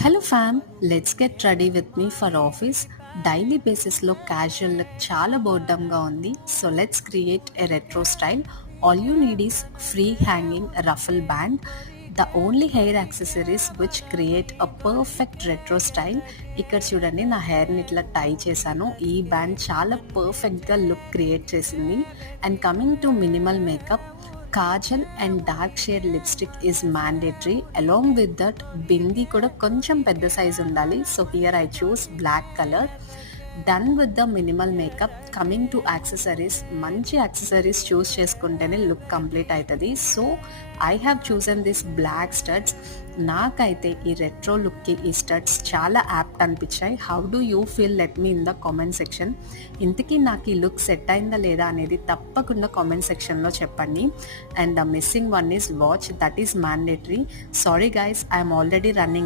Hello fam, let's get ready with me for office. Daily బేసిస్లో casual look చాలా బోర్డమ్గా ఉంది. So let's create a retro style. All you need is free hanging ruffle band, the only hair accessories which create a perfect retro style. ఇక్కడ చూడండి, నా హెయిర్ని ఇట్లా టై చేశాను. ఈ బ్యాండ్ చాలా పర్ఫెక్ట్గా లుక్ క్రియేట్ చేసింది. And coming to minimal makeup, kajal and dark shade lipstick is mandatory. Along with that bindi కూడా కొంచెం పెద్ద సైజ్ ఉండాలి. So here I choose black colour. Done with the minimal makeup. Coming to accessories, మంచి accessories choose చేసుకుంటేనే look complete అవుతుంది. So I have chosen this black studs. నాకైతే ఈ retro లుక్కి ఈ స్టడ్స్ చాలా యాప్ట్ అనిపించాయి. How do you feel? Let me in the comment section. ఇంతకీ నాకు ఈ లుక్ సెట్ అయిందా లేదా అనేది తప్పకుండా కామెంట్ సెక్షన్లో చెప్పండి. And the missing one is watch, that is mandatory. Sorry guys, I'm already running